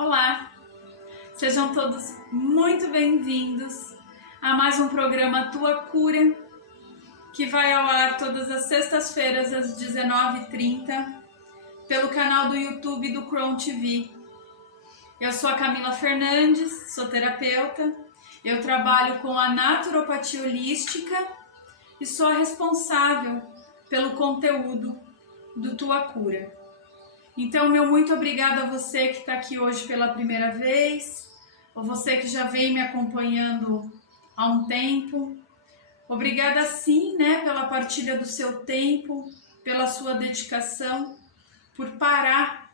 Olá, sejam todos muito bem-vindos a mais um programa Tua Cura, que vai ao ar todas as sextas-feiras às 19h30 pelo canal do YouTube do Crown TV. Eu sou a Camila Fernandes, sou terapeuta, eu trabalho com a naturopatia holística e sou a responsável pelo conteúdo do Tua Cura. Então, meu muito obrigada a você que está aqui hoje pela primeira vez, ou você que já vem me acompanhando há um tempo. Obrigada sim, pela partilha do seu tempo, pela sua dedicação, por parar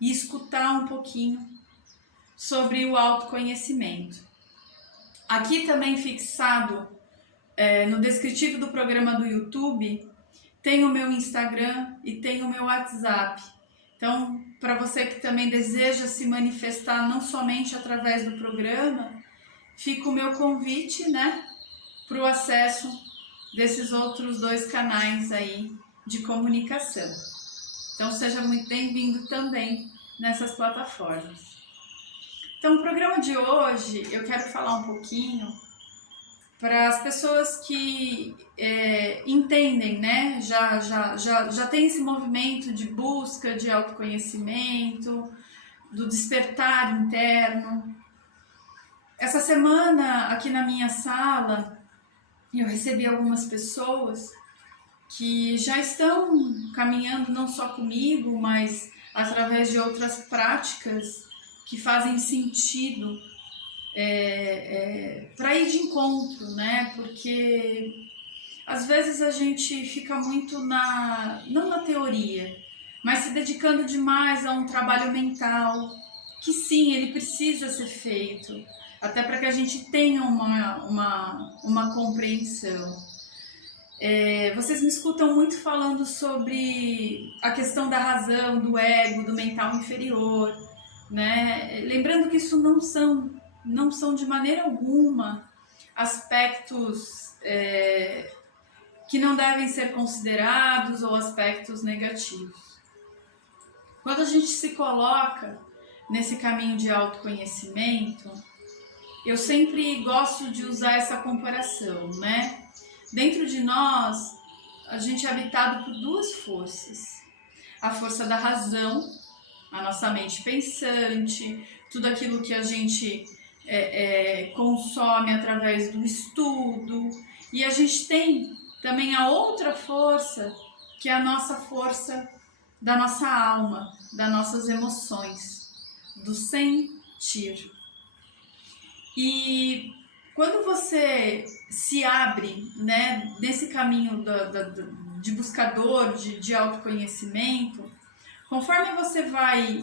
e escutar um pouquinho sobre o autoconhecimento. Aqui também fixado no descritivo do programa do YouTube, tem o meu Instagram e tem o meu WhatsApp. Então, para você que também deseja se manifestar não somente através do programa, fica o meu convite, para o acesso desses outros dois canais aí de comunicação. Então, seja muito bem-vindo também nessas plataformas. Então, o programa de hoje eu quero falar um pouquinho para as pessoas que entendem, já tem esse movimento de busca de autoconhecimento, do despertar interno. Essa semana, aqui na minha sala, eu recebi algumas pessoas que já estão caminhando não só comigo, mas através de outras práticas que fazem sentido para ir de encontro, porque às vezes a gente fica muito não na teoria, mas se dedicando demais a um trabalho mental, que sim, ele precisa ser feito, até para que a gente tenha uma compreensão. Vocês me escutam muito falando sobre a questão da razão, do ego, do mental inferior, Lembrando que isso não são de maneira alguma aspectos que não devem ser considerados ou aspectos negativos. Quando a gente se coloca nesse caminho de autoconhecimento, eu sempre gosto de usar essa comparação, Dentro de nós, a gente é habitado por duas forças. A força da razão, a nossa mente pensante, tudo aquilo que a gente consome através do estudo. E a gente tem também a outra força, que é a nossa força da nossa alma, das nossas emoções, do sentir. E quando você se abre nesse caminho de buscador, de autoconhecimento, conforme você vai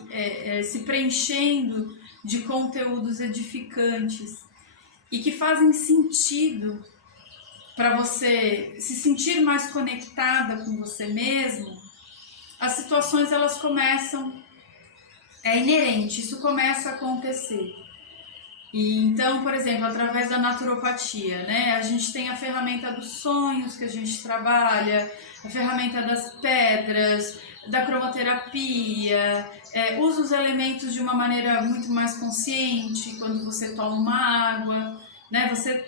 se preenchendo de conteúdos edificantes e que fazem sentido para você se sentir mais conectada com você mesmo, as situações elas começam, é inerente, isso começa a acontecer. E então, por exemplo, através da naturopatia, a gente tem a ferramenta dos sonhos que a gente trabalha, a ferramenta das pedras, da cromoterapia, usa os elementos de uma maneira muito mais consciente, quando você toma uma água,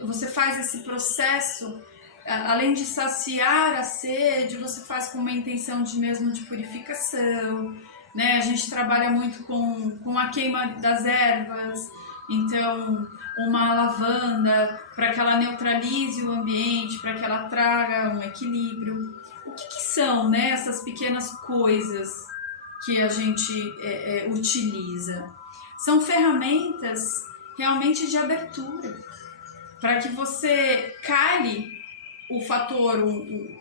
você faz esse processo, além de saciar a sede, você faz com uma intenção de purificação, A gente trabalha muito com a queima das ervas. Então, uma lavanda, para que ela neutralize o ambiente, para que ela traga um equilíbrio. O que são essas pequenas coisas que a gente utiliza? São ferramentas realmente de abertura, para que você cale o fator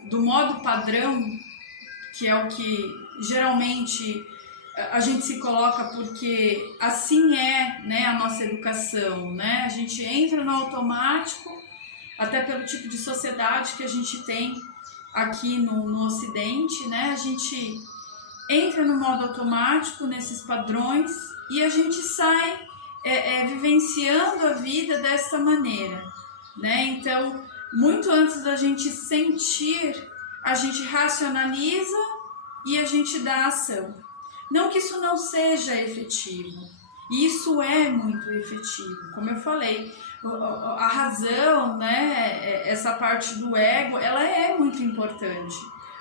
do modo padrão, que é o que geralmente a gente se coloca porque assim a nossa educação, A gente entra no automático, até pelo tipo de sociedade que a gente tem aqui no Ocidente, A gente entra no modo automático, nesses padrões, e a gente sai vivenciando a vida dessa maneira, Então, muito antes da gente sentir, a gente racionaliza e a gente dá ação. Não que isso não seja efetivo, E isso é muito efetivo. Como eu falei, a razão, né, essa parte do ego, ela é muito importante.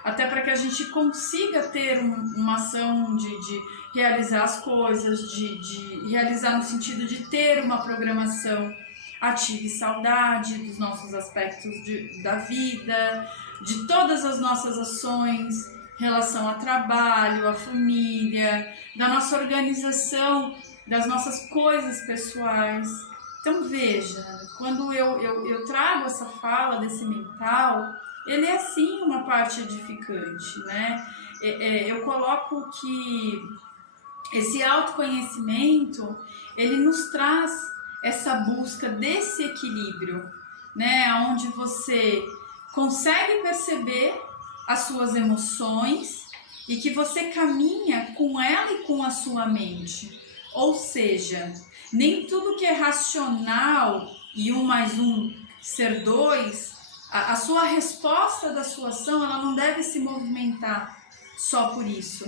Até para que a gente consiga ter uma ação de realizar as coisas, de realizar no sentido de ter uma programação ativa e saudade dos nossos aspectos da vida, de todas as nossas ações, relação ao trabalho, à família, da nossa organização, das nossas coisas pessoais. Então veja, quando eu trago essa fala desse mental, ele é sim uma parte edificante, né? Eu coloco que esse autoconhecimento, ele nos traz essa busca desse equilíbrio, né? Onde você consegue perceber as suas emoções e que você caminha com ela e com a sua mente. Ou seja, nem tudo que é racional e 1 mais 1 ser 2, a sua resposta da sua ação, ela não deve se movimentar só por isso.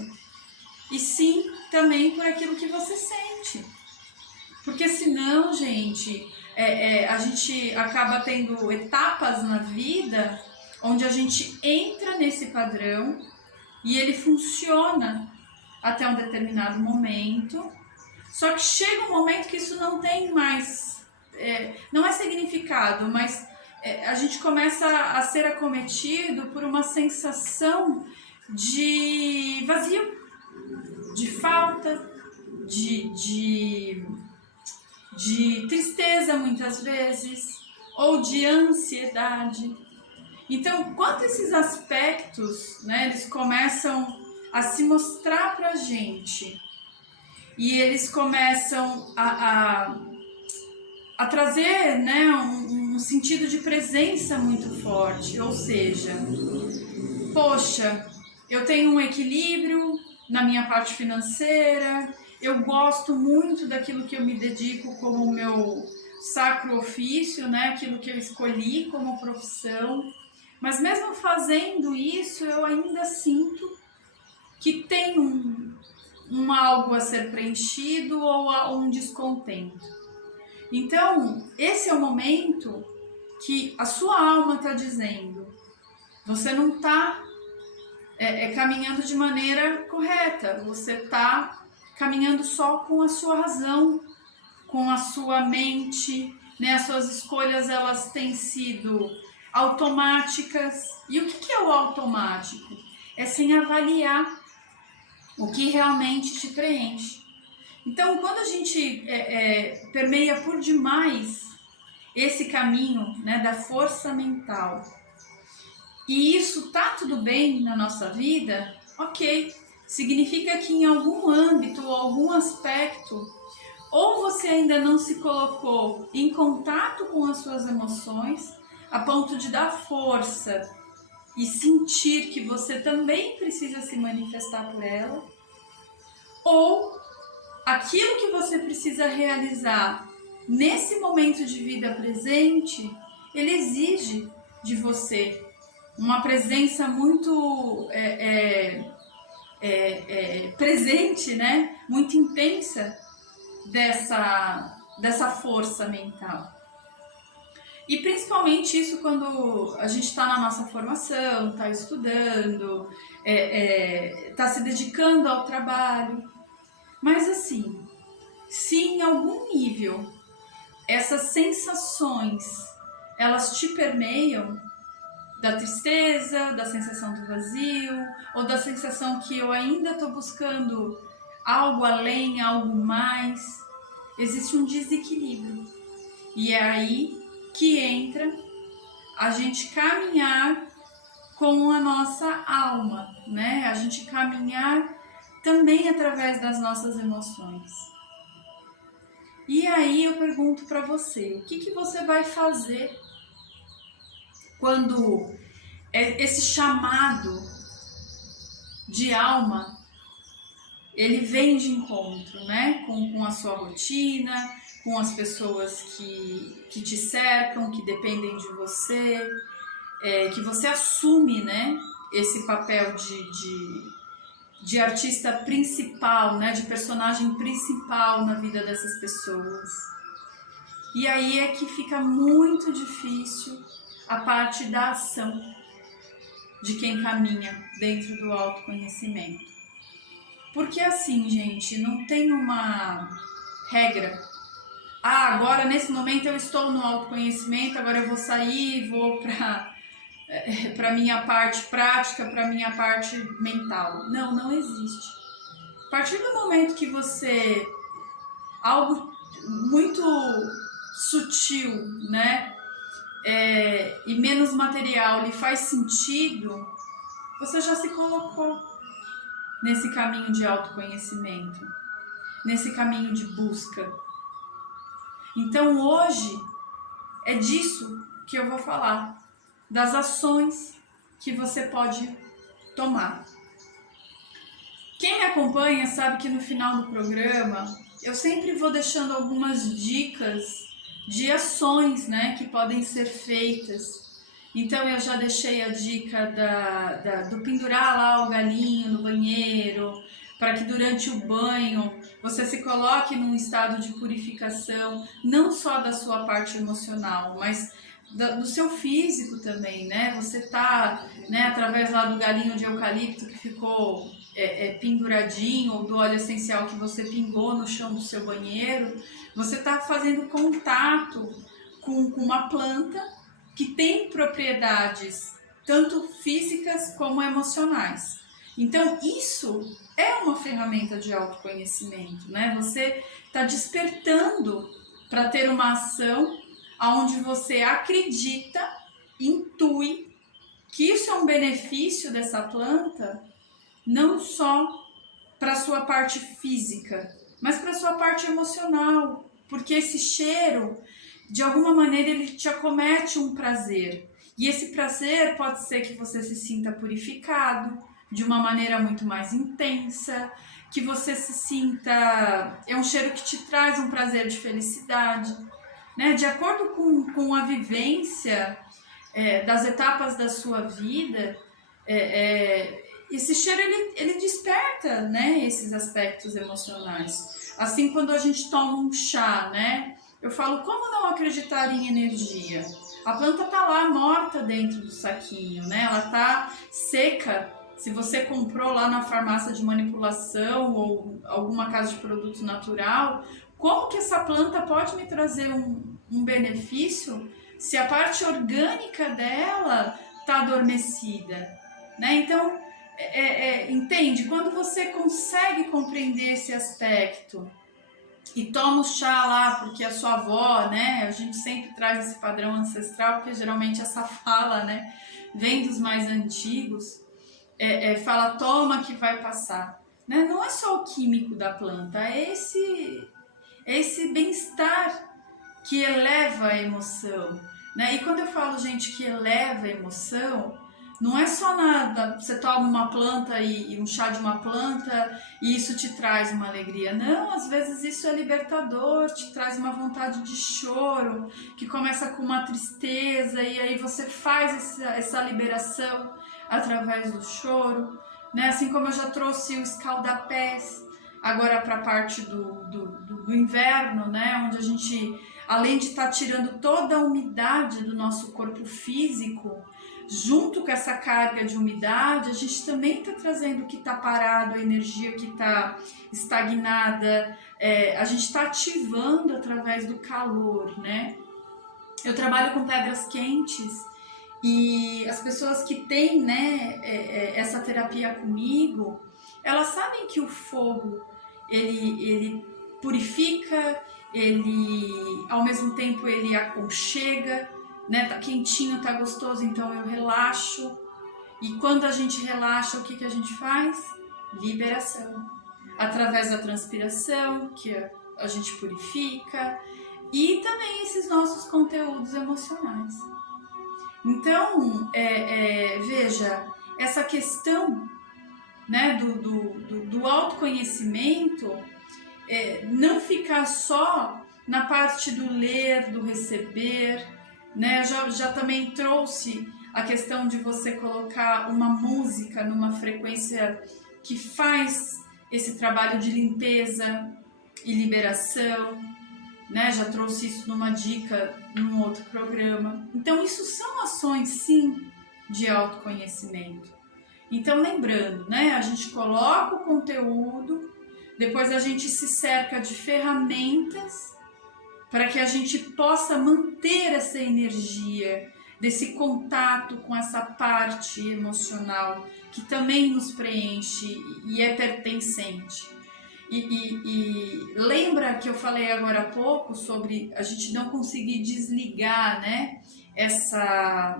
E sim também por aquilo que você sente. Porque senão, gente, a gente acaba tendo etapas na vida onde a gente entra nesse padrão e ele funciona até um determinado momento. Só que chega um momento que isso não tem mais, não é significado, mas a gente começa a ser acometido por uma sensação de vazio, de falta, de tristeza muitas vezes, ou de ansiedade. Então, quando esses aspectos, né, eles começam a se mostrar pra gente e eles começam a trazer, né, um sentido de presença muito forte, ou seja, poxa, eu tenho um equilíbrio na minha parte financeira, eu gosto muito daquilo que eu me dedico como o meu sacro ofício, né, aquilo que eu escolhi como profissão, mas mesmo fazendo isso, eu ainda sinto que tem algo a ser preenchido ou um descontento. Então, esse é o momento que a sua alma está dizendo, você não está caminhando de maneira correta, você está caminhando só com a sua razão, com a sua mente, né? As suas escolhas, elas têm sido automáticas. E o que é o automático? É sem avaliar o que realmente te preenche. Então, quando a gente permeia por demais esse caminho, né, da força mental, e isso tá tudo bem na nossa vida, ok. Significa que em algum âmbito ou algum aspecto, ou você ainda não se colocou em contato com as suas emoções, a ponto de dar força e sentir que você também precisa se manifestar por ela, ou aquilo que você precisa realizar nesse momento de vida presente, ele exige de você uma presença muito presente, né? Muito intensa dessa força mental. E principalmente isso quando a gente está na nossa formação, está estudando, está se dedicando ao trabalho. Mas assim, se em algum nível essas sensações elas te permeiam, da tristeza, da sensação do vazio, ou da sensação que eu ainda estou buscando algo além, algo mais, existe um desequilíbrio. E é aí que entra a gente caminhar com a nossa alma, né? A gente caminhar também através das nossas emoções. E aí eu pergunto para você, o que você vai fazer quando esse chamado de alma, ele vem de encontro, né? Com a sua rotina, com as pessoas que te cercam, que dependem de você, que você assume, né? Esse papel de artista principal, né, de personagem principal na vida dessas pessoas. E aí é que fica muito difícil a parte da ação de quem caminha dentro do autoconhecimento. Porque assim, gente, não tem uma regra. Ah, agora nesse momento eu estou no autoconhecimento, agora eu vou sair e vou para minha parte prática, para minha parte mental. Não, não existe. A partir do momento que você, algo muito sutil, né, e menos material lhe faz sentido, você já se colocou nesse caminho de autoconhecimento, nesse caminho de busca. Então hoje é disso que eu vou falar, das ações que você pode tomar. Quem me acompanha sabe que no final do programa eu sempre vou deixando algumas dicas de ações, né, que podem ser feitas. Então eu já deixei a dica do pendurar lá o galinho no banheiro, para que durante o banho você se coloque num estado de purificação, não só da sua parte emocional, mas do seu físico também, né? Você tá, né, através lá do galinho de eucalipto que ficou penduradinho, ou do óleo essencial que você pingou no chão do seu banheiro, você tá fazendo contato com uma planta que tem propriedades tanto físicas como emocionais. Então isso é uma ferramenta de autoconhecimento, né? Você está despertando para ter uma ação onde você acredita, intui que isso é um benefício dessa planta, não só para a sua parte física, mas para a sua parte emocional, porque esse cheiro, de alguma maneira, ele te acomete um prazer. E esse prazer pode ser que você se sinta purificado de uma maneira muito mais intensa, que você se sinta... É um cheiro que te traz um prazer de felicidade, né? De acordo com a vivência das etapas da sua vida, esse cheiro ele desperta, né, esses aspectos emocionais. Assim, quando a gente toma um chá, né? Eu falo, como não acreditar em energia? A planta tá lá morta dentro do saquinho, né? Ela tá seca. Se você comprou lá na farmácia de manipulação ou alguma casa de produto natural, como que essa planta pode me trazer um benefício se a parte orgânica dela tá adormecida, né? Então, entende? Quando você consegue compreender esse aspecto e toma o chá lá, porque a sua avó, né, a gente sempre traz esse padrão ancestral, porque geralmente essa fala, né, vem dos mais antigos, fala, toma que vai passar, né? Não é só o químico da planta, é esse bem-estar que eleva a emoção, né? E quando eu falo, gente, que eleva a emoção, não é só nada, você toma uma planta e um chá de uma planta e isso te traz uma alegria. Não, às vezes isso é libertador, te traz uma vontade de choro, que começa com uma tristeza e aí você faz essa liberação através do choro, né? Assim como eu já trouxe o escaldapés, agora para a parte do inverno, né? Onde a gente, além de estar tirando toda a umidade do nosso corpo físico, junto com essa carga de umidade, a gente também está trazendo o que está parado, a energia que está estagnada, a gente está ativando através do calor, né? Eu trabalho com pedras quentes e as pessoas que têm, né, essa terapia comigo, elas sabem que o fogo, ele purifica, ele, ao mesmo tempo, ele aconchega, né? Tá quentinho, tá gostoso, então eu relaxo. E quando a gente relaxa, o que a gente faz? Liberação. Através da transpiração, que a gente purifica, e também esses nossos conteúdos emocionais. Então, veja, essa questão, né, do autoconhecimento, não ficar só na parte do ler, do receber, né? Já também trouxe a questão de você colocar uma música numa frequência que faz esse trabalho de limpeza e liberação, né? Já trouxe isso numa dica num outro programa. Então isso são ações, sim, de autoconhecimento. Então lembrando, né? A gente coloca o conteúdo, depois a gente se cerca de ferramentas para que a gente possa manter essa energia, desse contato com essa parte emocional que também nos preenche e é pertencente. E lembra que eu falei agora há pouco sobre a gente não conseguir desligar, né, essa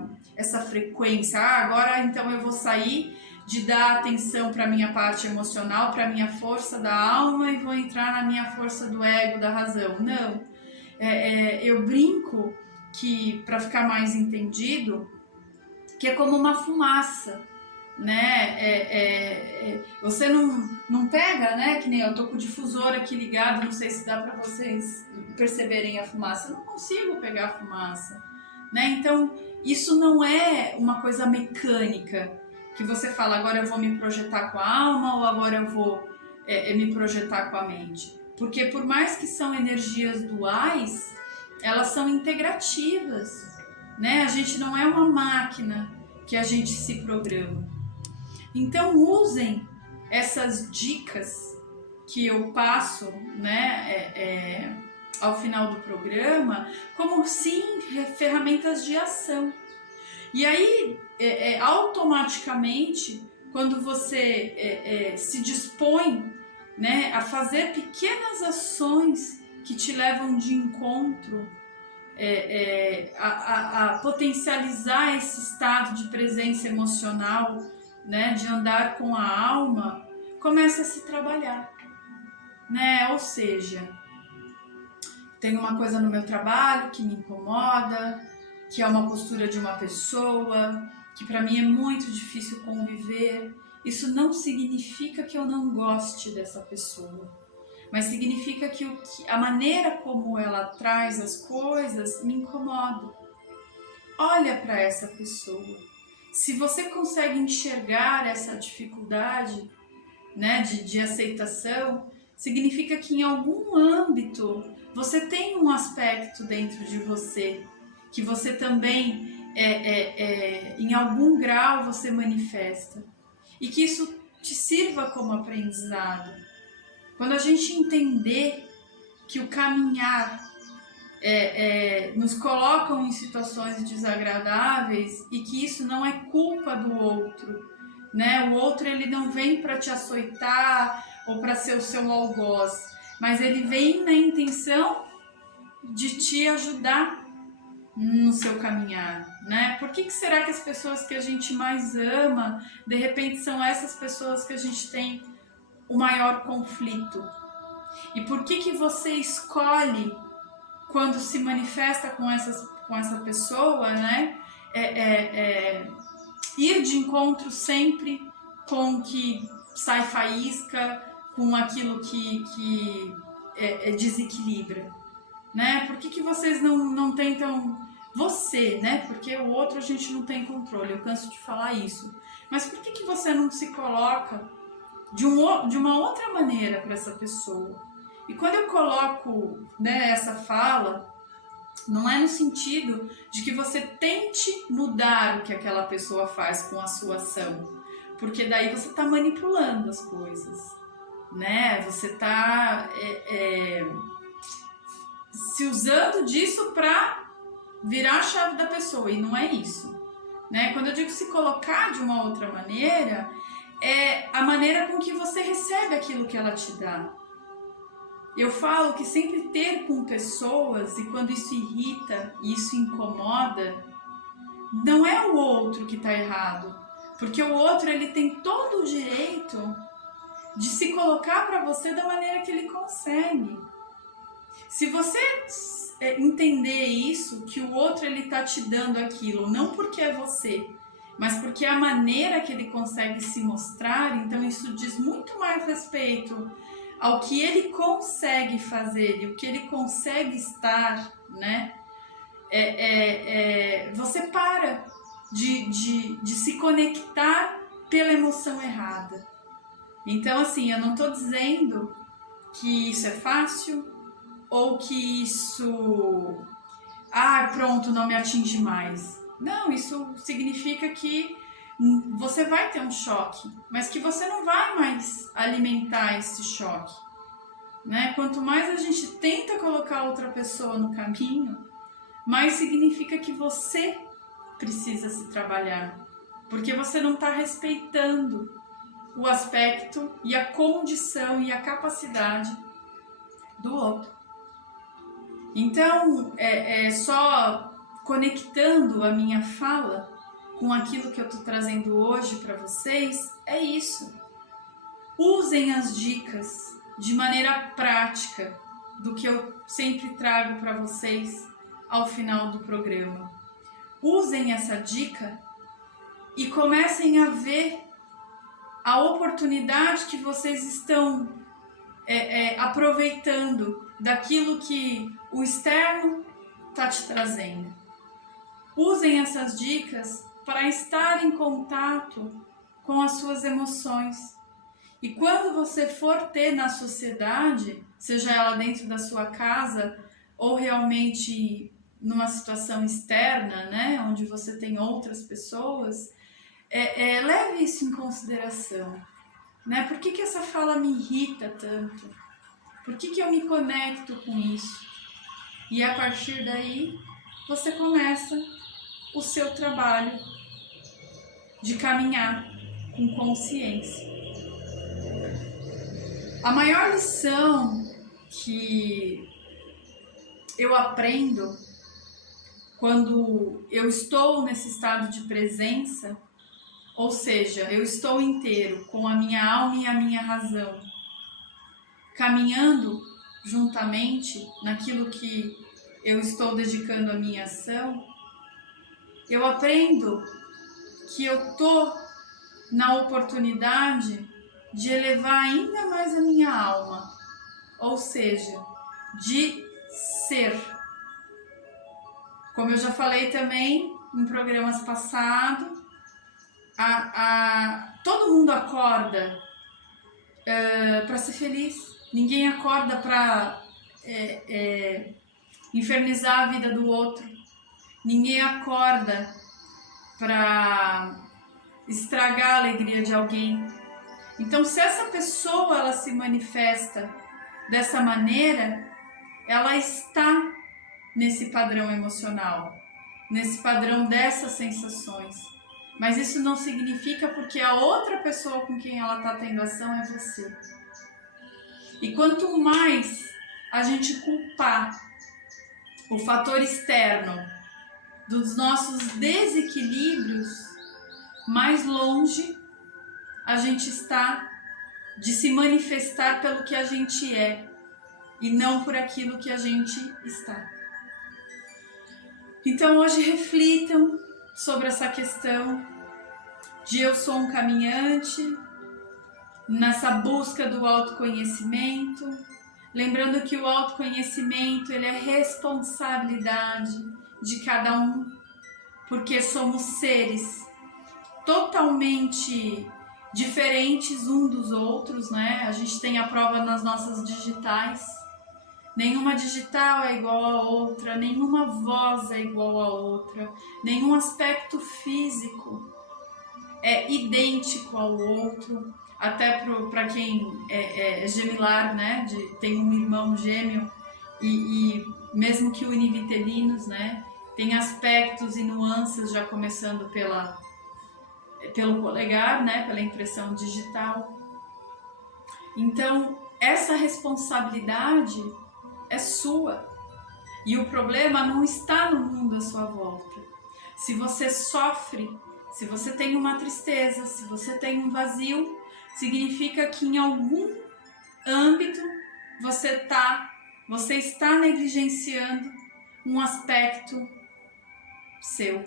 frequência. Agora então eu vou sair de dar atenção para a minha parte emocional, para a minha força da alma e vou entrar na minha força do ego, da razão. Não, eu brinco que, para ficar mais entendido, que é como uma fumaça, né? Você não pega, né? Que nem eu tô com o difusor aqui ligado, não sei se dá para vocês perceberem a fumaça. Eu não consigo pegar a fumaça, né? Então, isso não é uma coisa mecânica, que você fala, agora eu vou me projetar com a alma ou agora eu vou me projetar com a mente. Porque por mais que são energias duais, elas são integrativas, né? A gente não é uma máquina que a gente se programa. Então usem essas dicas que eu passo, né, ao final do programa, como sim ferramentas de ação. E aí, automaticamente, quando você se dispõe, né, a fazer pequenas ações que te levam de encontro a potencializar esse estado de presença emocional, né, de andar com a alma, começa a se trabalhar, né? Ou seja, tem uma coisa no meu trabalho que me incomoda, que é uma postura de uma pessoa, que para mim é muito difícil conviver. Isso não significa que eu não goste dessa pessoa, mas significa que a maneira como ela traz as coisas me incomoda. Olha para essa pessoa. Se você consegue enxergar essa dificuldade, né, de aceitação, significa que em algum âmbito você tem um aspecto dentro de você, que você também, em algum grau, você manifesta. E que isso te sirva como aprendizado. Quando a gente entender que o caminhar nos colocam em situações desagradáveis e que isso não é culpa do outro, né? O outro ele não vem para te açoitar ou para ser o seu algoz, mas ele vem na intenção de te ajudar no seu caminhar, né? Por que será que as pessoas que a gente mais ama, de repente são essas pessoas que a gente tem o maior conflito? E por que você escolhe, quando se manifesta com essa pessoa, né, ir de encontro sempre com o que sai faísca, com aquilo que desequilibra, né? Por que vocês não tentam você, né? Porque o outro a gente não tem controle, eu canso de falar isso. Mas por que você não se coloca de uma outra maneira para essa pessoa? E quando eu coloco, né, essa fala, não é no sentido de que você tente mudar o que aquela pessoa faz com a sua ação, porque daí você está manipulando as coisas, né? Você está se usando disso para virar a chave da pessoa, e não é isso, né? Quando eu digo se colocar de uma outra maneira, é a maneira com que você recebe aquilo que ela te dá. Eu falo que sempre ter com pessoas, e quando isso irrita e isso incomoda, não é o outro que está errado, porque o outro ele tem todo o direito de se colocar para você da maneira que ele consegue. Se você entender isso, que o outro ele está te dando aquilo, não porque é você, mas porque é a maneira que ele consegue se mostrar, então isso diz muito mais respeito ao que ele consegue fazer e o que ele consegue estar, né? Você para de se conectar pela emoção errada, Então, assim, eu não estou dizendo que isso é fácil ou que isso, pronto, não me atinge mais. Não, isso significa que você vai ter um choque, mas que você não vai mais alimentar esse choque, né? Quanto mais a gente tenta colocar outra pessoa no caminho, mais significa que você precisa se trabalhar, porque você não está respeitando o aspecto e a condição e a capacidade do outro. Então, só conectando a minha fala com aquilo que eu estou trazendo hoje para vocês, é isso. Usem as dicas de maneira prática do que eu sempre trago para vocês ao final do programa. Usem essa dica e comecem a ver a oportunidade que vocês estão aproveitando daquilo que o externo está te trazendo. Usem essas dicas para estar em contato com as suas emoções. E quando você for ter na sociedade, seja ela dentro da sua casa ou realmente numa situação externa, né, onde você tem outras pessoas, leve isso em consideração. Né? Por que essa fala me irrita tanto? Por que eu me conecto com isso? E a partir daí, você começa o seu trabalho de caminhar com consciência. A maior lição que eu aprendo quando eu estou nesse estado de presença, ou seja, eu estou inteiro com a minha alma e a minha razão, caminhando juntamente naquilo que eu estou dedicando a minha ação, eu aprendo que eu estou na oportunidade de elevar ainda mais a minha alma, ou seja, de ser. Como eu já falei também em programas passados, todo mundo acorda para ser feliz. Ninguém acorda para infernizar a vida do outro. Ninguém acorda para estragar a alegria de alguém. Então, se essa pessoa ela se manifesta dessa maneira, ela está nesse padrão emocional, nesse padrão dessas sensações. Mas isso não significa porque a outra pessoa com quem ela está tendo ação é você. E quanto mais a gente culpar o fator externo dos nossos desequilíbrios, mais longe a gente está de se manifestar pelo que a gente é e não por aquilo que a gente está. Então hoje reflitam sobre essa questão de eu sou um caminhante nessa busca do autoconhecimento, lembrando que o autoconhecimento ele é responsabilidade de cada um, porque somos seres totalmente diferentes um dos outros, né? A gente tem a prova nas nossas digitais. Nenhuma digital é igual a outra, nenhuma voz é igual a outra, nenhum aspecto físico é idêntico ao outro. Até para quem é gemilar, né? Tem um irmão gêmeo e mesmo que univitelinos, né? Tem aspectos e nuances já começando pelo polegar, né? Pela impressão digital. Então, essa responsabilidade é sua. E o problema não está no mundo à sua volta. Se você sofre, se você tem uma tristeza, se você tem um vazio, significa que em algum âmbito você está negligenciando um aspecto seu.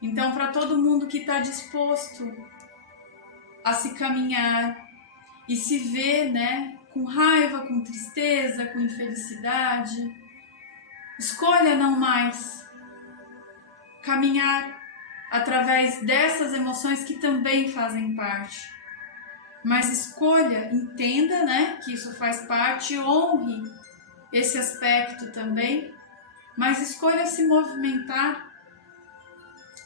Então, para todo mundo que está disposto a se caminhar e se ver, né, com raiva, com tristeza, com infelicidade, escolha não mais caminhar através dessas emoções que também fazem parte. mas escolha, entenda, né, que isso faz parte, honre esse aspecto também, mas escolha se movimentar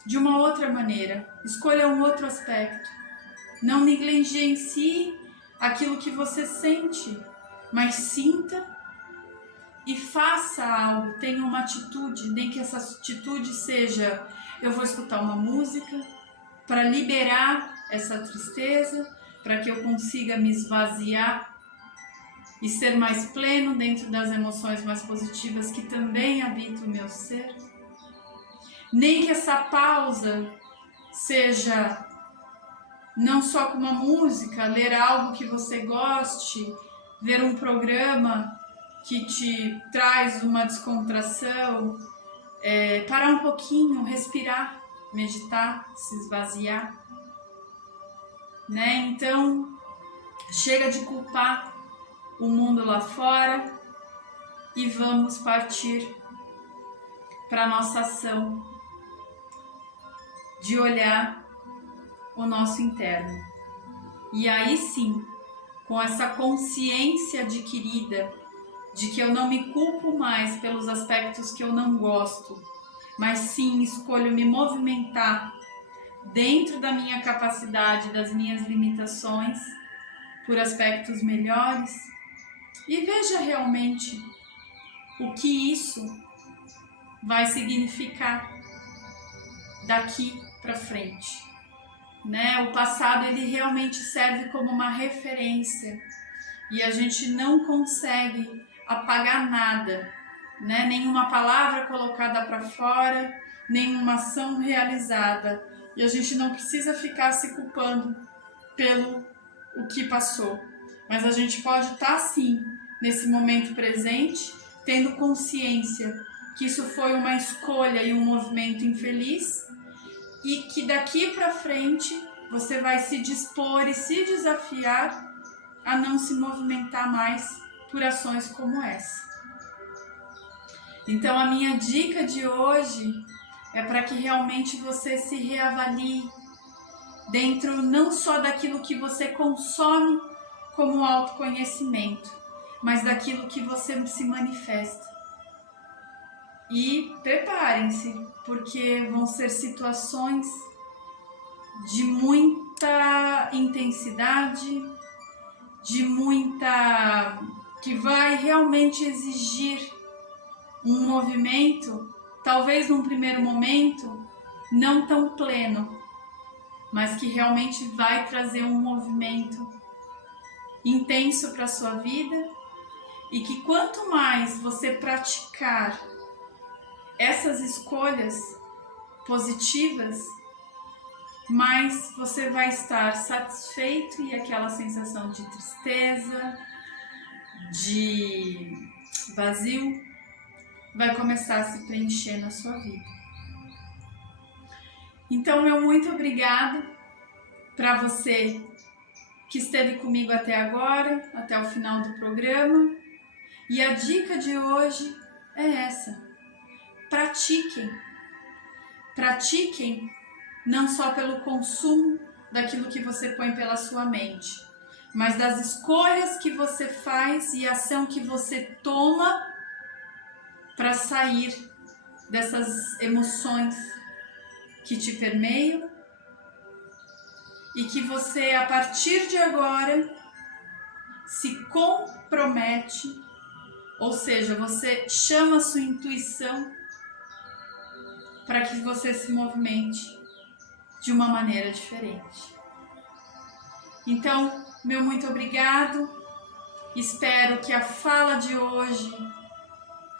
de uma outra maneira, escolha um outro aspecto. Não negligencie aquilo que você sente, mas sinta e faça algo, tenha uma atitude, nem que essa atitude seja: eu vou escutar uma música para liberar essa tristeza, para que eu consiga me esvaziar e ser mais pleno dentro das emoções mais positivas que também habitam o meu ser. Nem que essa pausa seja não só com uma música, ler algo que você goste, ver um programa que te traz uma descontração, parar um pouquinho, respirar, meditar, se esvaziar, né? Então, chega de culpar o mundo lá fora e vamos partir para a nossa ação de olhar o nosso interno. E aí sim, com essa consciência adquirida de que eu não me culpo mais pelos aspectos que eu não gosto, mas sim escolho me movimentar dentro da minha capacidade, das minhas limitações, por aspectos melhores, e veja realmente o que isso vai significar daqui para frente, né? O passado, ele realmente serve como uma referência e a gente não consegue apagar nada, né? Nenhuma palavra colocada para fora, nenhuma ação realizada, e a gente não precisa ficar se culpando pelo o que passou, mas a gente pode estar sim nesse momento presente, tendo consciência que isso foi uma escolha e um movimento infeliz, e que daqui para frente você vai se dispor e se desafiar a não se movimentar mais por ações como essa. Então a minha dica de hoje é para que realmente você se reavalie dentro não só daquilo que você consome como autoconhecimento, mas daquilo que você se manifesta. E preparem-se, porque vão ser situações de muita intensidade, que vai realmente exigir um movimento, talvez num primeiro momento não tão pleno, mas que realmente vai trazer um movimento intenso para a sua vida, e que quanto mais você praticar essas escolhas positivas, mais você vai estar satisfeito, e aquela sensação de tristeza, de vazio, vai começar a se preencher na sua vida. Então, meu muito obrigado para você que esteve comigo até agora, até o final do programa. E a dica de hoje é essa: pratiquem. Pratiquem não só pelo consumo daquilo que você põe pela sua mente, mas das escolhas que você faz e a ação que você toma para sair dessas emoções que te permeiam, e que você, a partir de agora, se compromete, ou seja, você chama a sua intuição para que você se movimente de uma maneira diferente. Então, meu muito obrigado. Espero que a fala de hoje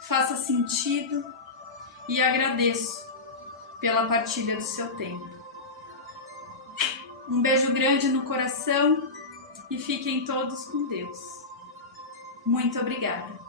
faça sentido e agradeço pela partilha do seu tempo. Um beijo grande no coração e fiquem todos com Deus. Muito obrigada.